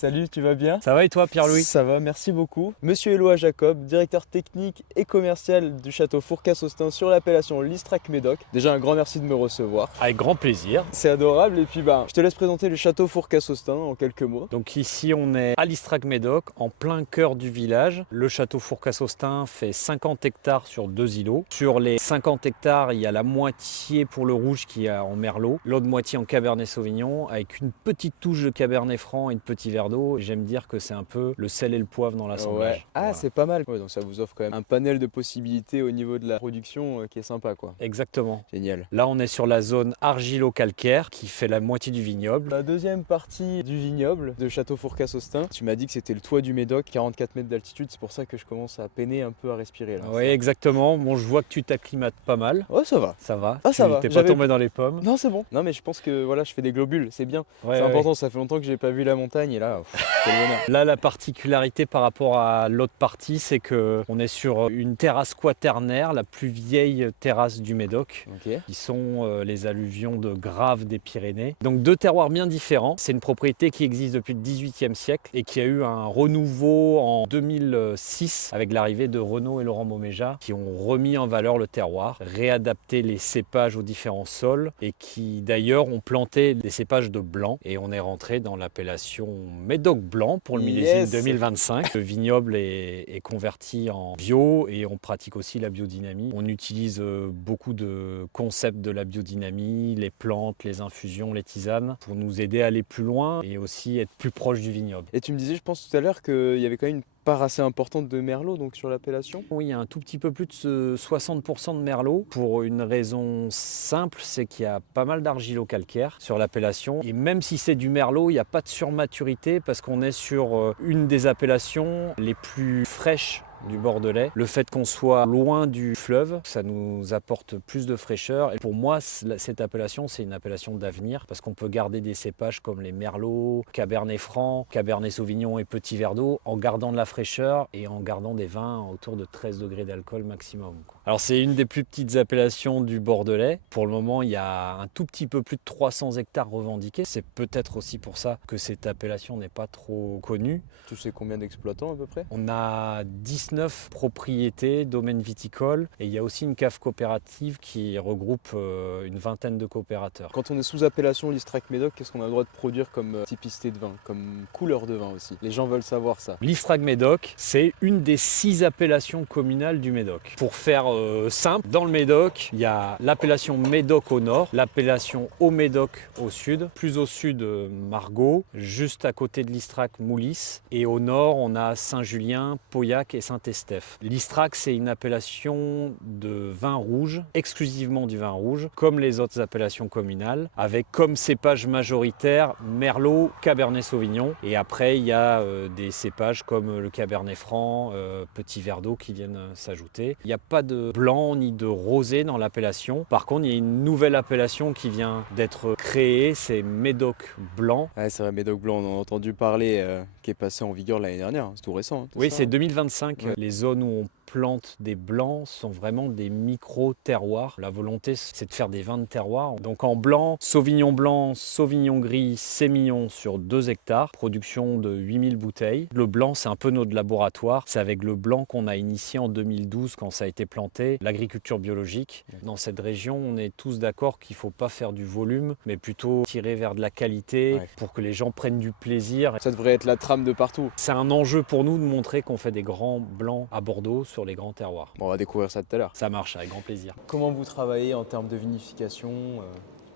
Salut, tu vas bien? Ça va et toi, Pierre-Louis? Ça va, merci beaucoup. Monsieur Éloi Jacob, directeur technique et commercial du château Fourcas-Austin sur l'appellation Listrac-Médoc. Déjà un grand merci de me recevoir. Avec grand plaisir. C'est adorable et puis je te laisse présenter le château Fourcas-Austin en quelques mots. Donc ici on est à Listrac-Médoc, en plein cœur du village. Le château Fourcas-Austin fait 50 hectares sur 2 îlots. Sur les 50 hectares, il y a la moitié pour le rouge qui est en merlot, l'autre moitié en cabernet sauvignon, avec une petite touche de cabernet franc et de petit verre d'eau. J'aime dire que c'est un peu le sel et le poivre dans l'assemblage. Ouais. Ah, voilà. C'est pas mal. Ouais, donc ça vous offre quand même un panel de possibilités au niveau de la production qui est sympa, quoi. Exactement. Génial. Là, on est sur la zone argilo-calcaire qui fait la moitié du vignoble. La deuxième partie du vignoble de château Fourcas-Austin, tu m'as dit que c'était le toit du Médoc, 44 mètres d'altitude, c'est pour ça que je commence à peiner un peu à respirer là. Oui, exactement. Bon, je vois que tu t'acclimates pas mal. Ouais, ça va. Ça va. Ah, ça va. T'es pas tombé dans les pommes. Non, c'est bon. Non, mais je pense que voilà, je fais des globules, c'est bien. Ouais, c'est important, ça fait longtemps que j'ai pas vu la montagne et là, quel bonheur. Là, la particularité par rapport à l'autre partie, c'est qu'on est sur une terrasse quaternaire, la plus vieille terrasse du Médoc, qui sont les alluvions de Grave des Pyrénées. Donc deux terroirs bien différents. C'est une propriété qui existe depuis le XVIIIe siècle et qui a eu un renouveau en 2006 avec l'arrivée de Renaud et Laurent Moméja qui ont remis en valeur le terroir, réadapté les cépages aux différents sols et qui d'ailleurs ont planté des cépages de blanc et on est rentré dans l'appellation Médoc blanc pour le millésime 2025. Le vignoble est converti en bio et on pratique aussi la biodynamie. On utilise beaucoup de concepts de la biodynamie, les plantes, les infusions, les tisanes pour nous aider à aller plus loin et aussi être plus proche du vignoble. Et tu me disais, je pense tout à l'heure qu'il y avait quand même une part assez importante de merlot donc sur l'appellation. Oui, il y a un tout petit peu plus de 60% de merlot pour une raison simple, c'est qu'il y a pas mal d'argilo-calcaire sur l'appellation et même si c'est du merlot, il n'y a pas de surmaturité parce qu'on est sur une des appellations les plus fraîches du Bordelais. Le fait qu'on soit loin du fleuve, ça nous apporte plus de fraîcheur. Et pour moi, cette appellation, c'est une appellation d'avenir parce qu'on peut garder des cépages comme les merlots, cabernet franc, cabernet sauvignon et petit verre d'eau en gardant de la fraîcheur et en gardant des vins autour de 13 degrés d'alcool maximum. Alors c'est une des plus petites appellations du Bordelais. Pour le moment, il y a un tout petit peu plus de 300 hectares revendiqués. C'est peut-être aussi pour ça que cette appellation n'est pas trop connue. Tu sais combien d'exploitants à peu près? On a 19 propriétés, domaines viticoles, et il y a aussi une cave coopérative qui regroupe une vingtaine de coopérateurs. Quand on est sous appellation Listrac-Médoc, qu'est-ce qu'on a le droit de produire comme typicité de vin, comme couleur de vin aussi? Les gens veulent savoir ça. Listrac-Médoc, c'est une des 6 appellations communales du Médoc. Pour faire simple, dans le Médoc, il y a l'appellation Médoc au nord, l'appellation Haut-Médoc au sud, plus au sud Margaux, juste à côté de Listrac, Moulis, et au nord, on a Saint-Julien, Pauillac et Saint-Estèphe. Listrac, c'est une appellation de vin rouge, exclusivement du vin rouge, comme les autres appellations communales, avec comme cépage majoritaire Merlot, Cabernet Sauvignon. Et après, il y a des cépages comme le Cabernet Franc, Petit Verre d'eau qui viennent s'ajouter. Il n'y a pas de blanc ni de rosé dans l'appellation. Par contre, il y a une nouvelle appellation qui vient d'être créée, c'est Médoc Blanc. Ouais, c'est vrai, Médoc Blanc, on en a entendu parler, qui est passé en vigueur l'année dernière, c'est tout récent. Oui, c'est 2025. Ouais. Les zones où on plante des blancs sont vraiment des micro-terroirs. La volonté, c'est de faire des vins de terroir. Donc en blanc, Sauvignon blanc, Sauvignon gris, Sémillon sur 2 hectares, production de 8000 bouteilles. Le blanc, c'est un peu notre laboratoire. C'est avec le blanc qu'on a initié en 2012 quand ça a été planté, l'agriculture biologique. Dans cette région, on est tous d'accord qu'il ne faut pas faire du volume, mais plutôt tirer vers de la qualité pour que les gens prennent du plaisir. Ça devrait être la trame de partout. C'est un enjeu pour nous de montrer qu'on fait des grands blancs à Bordeaux sur les grands terroirs. Bon, on va découvrir ça tout à l'heure. Ça marche, avec grand plaisir. Comment vous travaillez en termes de vinification?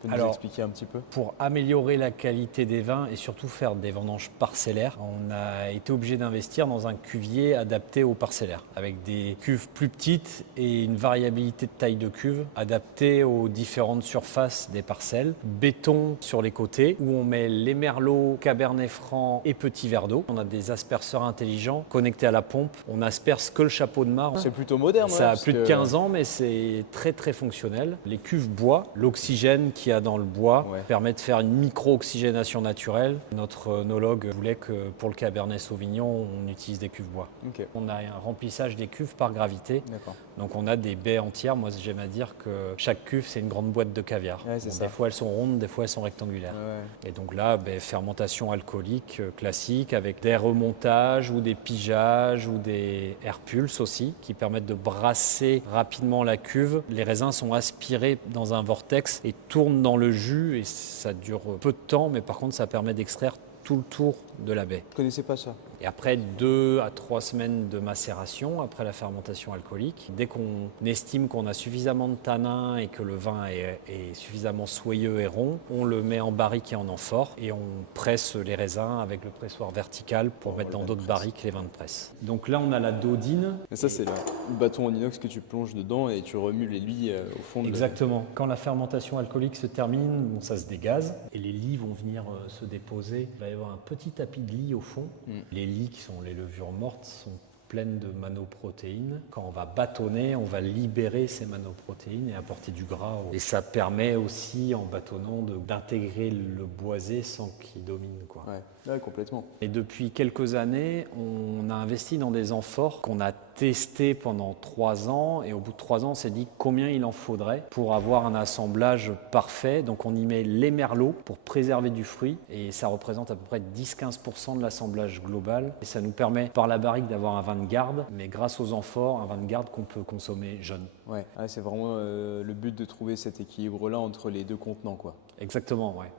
Tu peux nous expliquer un petit peu? Pour améliorer la qualité des vins et surtout faire des vendanges parcellaires, on a été obligé d'investir dans un cuvier adapté aux parcellaires, avec des cuves plus petites et une variabilité de taille de cuve adaptée aux différentes surfaces des parcelles. Béton sur les côtés, où on met les merlots, cabernet franc et petits verres d'eau. On a des asperceurs intelligents connectés à la pompe. On asperce que le chapeau de mare. C'est plutôt moderne. Ça a plus de 15 ans, mais c'est très très fonctionnel. Les cuves bois, l'oxygène qui a dans le bois Ouais. permet de faire une micro-oxygénation naturelle. Notre œnologue voulait que pour le Cabernet Sauvignon, on utilise des cuves bois. Ok, On a un remplissage des cuves par gravité. d'accord. Donc on a des baies entières. Moi, j'aime à dire que chaque cuve, c'est une grande boîte de caviar. Ouais, c'est ça. Des fois, elles sont rondes, des fois, elles sont rectangulaires. Ouais. Et donc là, fermentation alcoolique classique avec des remontages ou des pigeages ou des air pulse aussi qui permettent de brasser rapidement la cuve. Les raisins sont aspirés dans un vortex et tournent dans le jus et ça dure peu de temps, mais par contre, ça permet d'extraire tout le tour de la baie. Je connaissais pas ça. Et après 2 à 3 semaines de macération, après la fermentation alcoolique, dès qu'on estime qu'on a suffisamment de tanins et que le vin est suffisamment soyeux et rond, on le met en barrique et en amphore et on presse les raisins avec le pressoir vertical pour mettre dans d'autres barriques les vins de presse. Donc là, on a la dodine. Et ça, c'est le bâton en inox que tu plonges dedans et tu remues les lies au fond de Exactement. Quand la fermentation alcoolique se termine, ça se dégaze et les lies vont venir se déposer. Il va y avoir un petit tapis de lies au fond. Les lies, qui sont les levures mortes, sont pleines de manoprotéines. Quand on va bâtonner, on va libérer ces manoprotéines et apporter du gras. Et ça permet aussi, en bâtonnant, d'intégrer le boisé sans qu'il domine, quoi. Ouais, complètement. Et depuis quelques années, on a investi dans des amphores qu'on a testés pendant 3 ans. Et au bout de 3 ans, on s'est dit combien il en faudrait pour avoir un assemblage parfait. Donc on y met les merlots pour préserver du fruit. Et ça représente à peu près 10-15% de l'assemblage global. Et ça nous permet par la barrique d'avoir un vin de garde, mais grâce aux amphores, un vin de garde qu'on peut consommer jeune. Ouais, c'est vraiment le but de trouver cet équilibre-là entre les deux contenants, quoi. Exactement, ouais.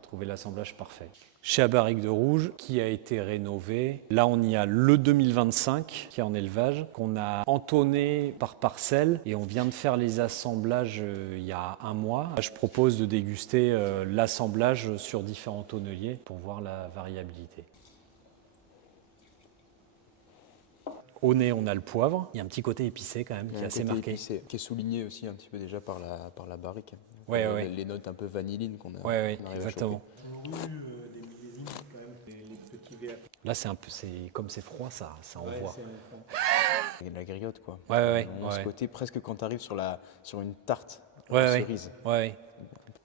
Trouver l'assemblage parfait. Chez Abarrique de Rouge, qui a été rénové. Là, on y a le 2025 qui est en élevage, qu'on a entonné par parcelle et on vient de faire les assemblages il y a 1 mois. Je propose de déguster l'assemblage sur différents tonneliers pour voir la variabilité. Au nez, on a le poivre. Il y a un petit côté épicé quand même, qui est assez marqué. Épicé, qui est souligné aussi un petit peu déjà par la barrique. Ouais. Les notes un peu vanillines qu'on a. Ouais, qu'on arrive à exactement. choper. Des millésimes, quand même, les petits verres. Là, comme c'est froid, ça envoie. Il y a de la griotte, quoi. Ouais. On a ce côté presque quand tu arrives sur une tarte de Ouais. cerise. Ouais.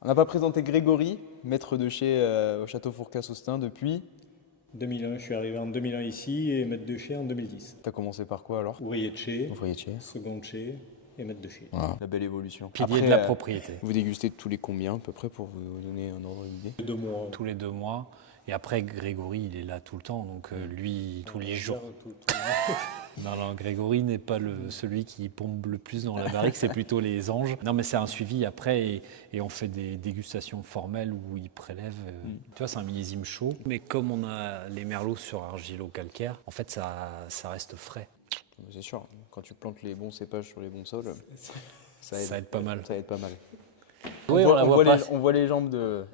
On n'a pas présenté Grégory, maître de chez au château Fourcas-Austin depuis. 2001, je suis arrivé en 2001 ici et maître de chez en 2010. T'as commencé par quoi alors? Ouvrier de chez, Ouvrier de chez. second de chez et maître de chez. Voilà. La belle évolution. Pilier Après, de la propriété. Vous dégustez tous les combien à peu près pour vous donner un ordre d'idée? 2 mois. Tous les 2 mois. Et après, Grégory, il est là tout le temps. Donc lui, tous les jours. Non, Grégory n'est pas celui qui pompe le plus dans la barrique, c'est plutôt les anges. Non, mais c'est un suivi après et on fait des dégustations formelles où il prélève. Tu vois, c'est un millésime chaud. Mais comme on a les merlots sur argilo-calcaire, en fait, ça reste frais. C'est sûr, quand tu plantes les bons cépages sur les bons sols, Ça aide pas mal. Ça aide pas mal. Oui, On voit les jambes de...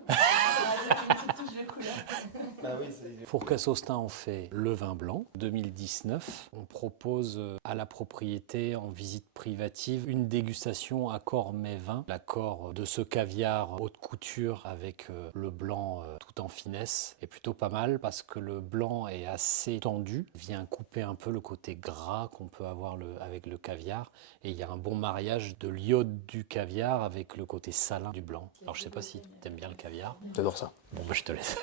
Fourcas-Austin, on fait le vin blanc. 2019, on propose à la propriété en visite privative une dégustation accord mets vin. L'accord de ce caviar haute couture avec le blanc tout en finesse est plutôt pas mal parce que le blanc est assez tendu, vient couper un peu le côté gras qu'on peut avoir avec le caviar et il y a un bon mariage de l'iode du caviar avec le côté salin du blanc. Alors je sais pas si t'aimes bien le caviar. J'adore ça. Bon je te laisse.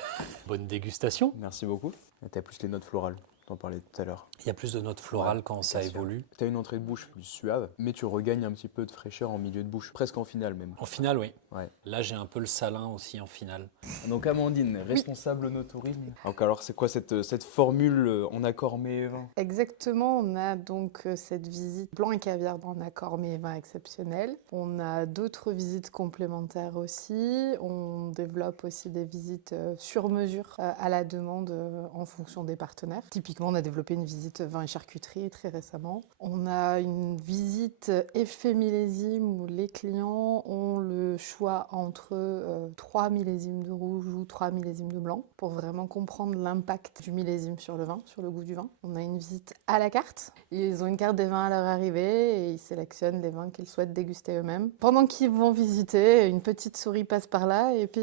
Bonne dégustation. Merci beaucoup. Et t'as plus les notes florales, t'en parlais tout à l'heure. Il y a plus de notes florales quand ça évolue. T'as une entrée de bouche plus suave, mais tu regagnes un petit peu de fraîcheur en milieu de bouche, presque en finale même. En finale, oui. Ouais. Là, j'ai un peu le salin aussi en finale. Donc Amandine, responsable no tourisme. Donc alors c'est quoi cette formule en accord mets et vin? Exactement, on a donc cette visite blanc et caviar dans un accord mets et vin exceptionnel. On a d'autres visites complémentaires aussi. On développe aussi des visites sur mesure à la demande en fonction des partenaires. Typiquement, on a développé une visite vin et charcuterie très récemment. On a une visite effet millésime où les clients ont le choix entre 3 millésimes de rouge ou 3 millésimes de blanc pour vraiment comprendre l'impact du millésime sur le vin, sur le goût du vin. On a une visite à la carte. Ils ont une carte des vins à leur arrivée et ils sélectionnent les vins qu'ils souhaitent déguster eux-mêmes. Pendant qu'ils vont visiter, une petite souris passe par là et puis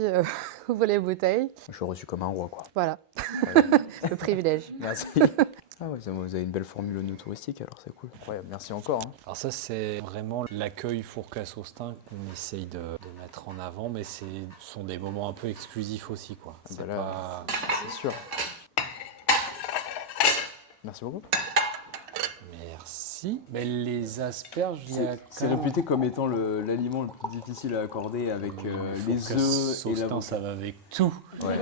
ouvre les bouteilles. Je suis reçu comme un roi, quoi. Voilà. Le privilège. Merci. Ah ouais, vous avez une belle formule au touristique, alors c'est cool. Incroyable, merci encore. Hein. Alors ça, c'est vraiment l'accueil Fourcasse-Austin qu'on essaye de mettre en avant, mais ce sont des moments un peu exclusifs aussi, quoi. Ah bah là, c'est sûr. Merci beaucoup. Merci. Mais les asperges, C'est réputé comme étant l'aliment le plus difficile à accorder avec les œufs et la ça va avec tout. Ouais.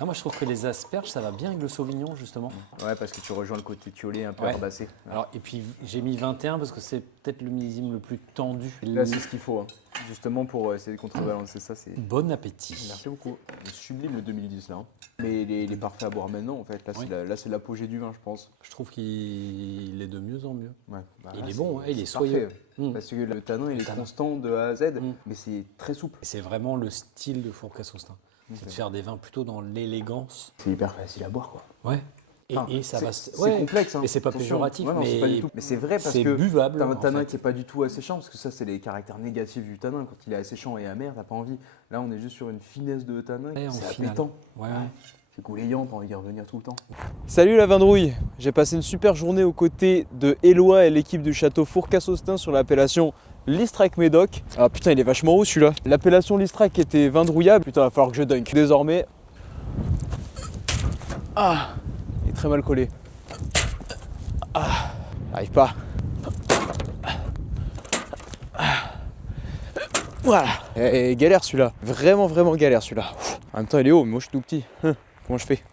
Non, moi je trouve que les asperges, ça va bien avec le sauvignon, justement. Ouais, parce que tu rejoins le côté tiolé un peu Ouais. herbacé. Alors, et puis j'ai mis 21 parce que c'est peut-être le millésime le plus tendu. Là, c'est ce qu'il faut, hein. Justement pour essayer de contrebalancer ça. Bon appétit. Merci beaucoup. Sublime le 2010 là. Hein. Mais il est parfait à boire maintenant en fait. Là, Oui. c'est l'apogée du vin, je pense. Je trouve qu'il est de mieux en mieux. Ouais. Bah, Il là, est bon, hein, il est c'est soyeux. parfait. Mmh. Parce que le tanin, il est tanin. constant de A à Z, Mm. mais c'est très souple. C'est vraiment le style de Fourcasse-Austin. C'est de faire des vins plutôt dans l'élégance. C'est hyper facile à boire, quoi. Ouais. Enfin, Et ça va. C'est Ouais. complexe, hein. Mais c'est pas Attention. péjoratif, Ouais, non, c'est mais pas du tout. Mais c'est vrai parce c'est que buvable. t'as un en tanin fait. qui est pas du tout asséchant, parce que ça, c'est les caractères négatifs du tanin. Quand il est asséchant et amer, t'as pas envie. Là, on est juste sur une finesse de tanin, Ouais, en c'est finale. appétant. Ouais. C'est couléant, t'as envie d'y revenir tout le temps. Salut la Vindrouille. J'ai passé une super journée aux côtés de Éloi et l'équipe du château Fourcasse-Austin sur l'appellation Listrac Médoc. Ah putain, il est vachement haut celui-là. L'appellation Listrac était vindrouillable. Putain, va falloir que je dunk. Désormais. Ah, il est très mal collé. Ah, j'arrive pas. Voilà. Et galère celui-là. Vraiment galère celui-là. En même temps, il est haut, mais moi je suis tout petit. Comment je fais ?